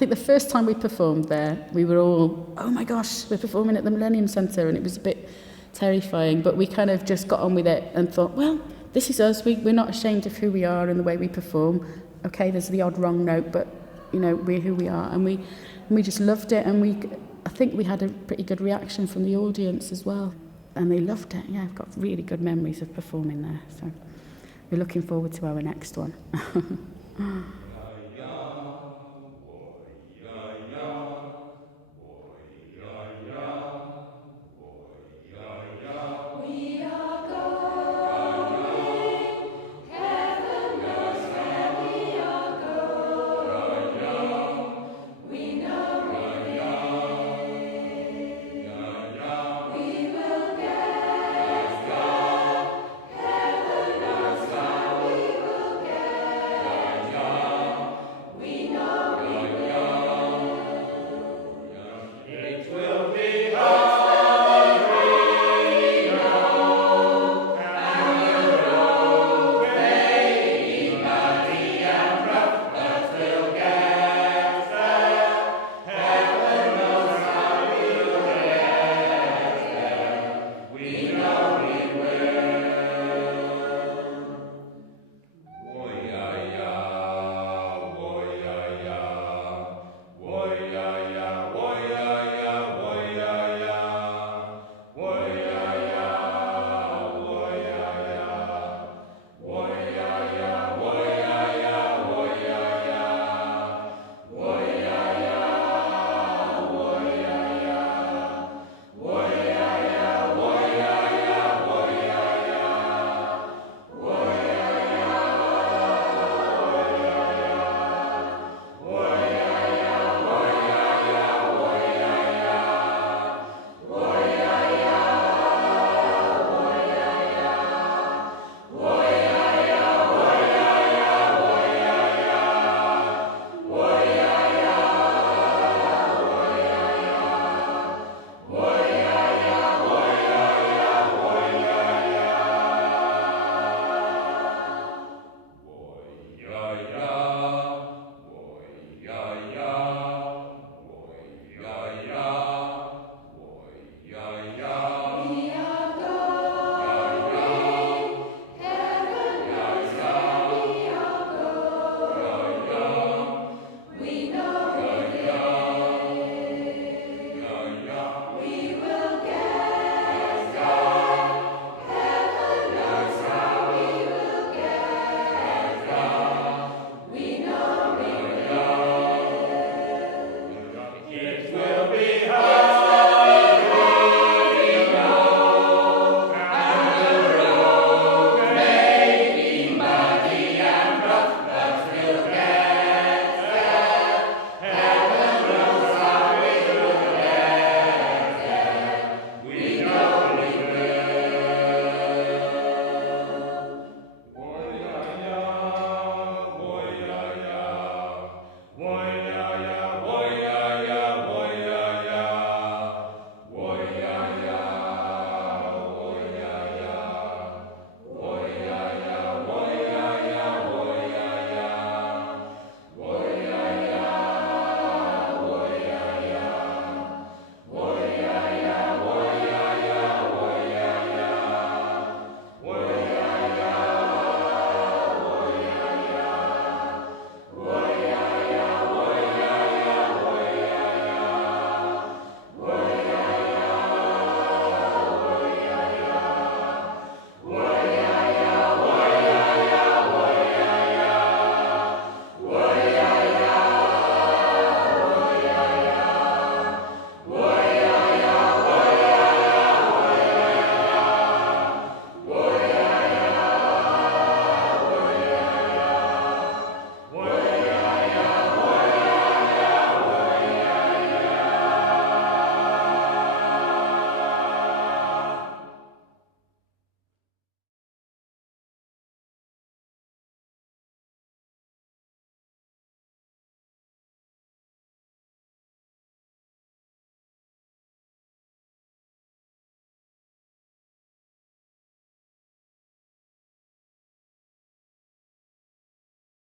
think the first time we performed there, we were all, oh my gosh, we're performing at the Millennium Centre, and it was a bit terrifying, but we kind of just got on with it and thought, well, this is us, we're not ashamed of who we are and the way we perform. Okay, there's the odd wrong note, but, you know, we're who we are, and we just loved it, and I think we had a pretty good reaction from the audience as well, and they loved it. Yeah, I've got really good memories of performing there, so we're looking forward to our next one.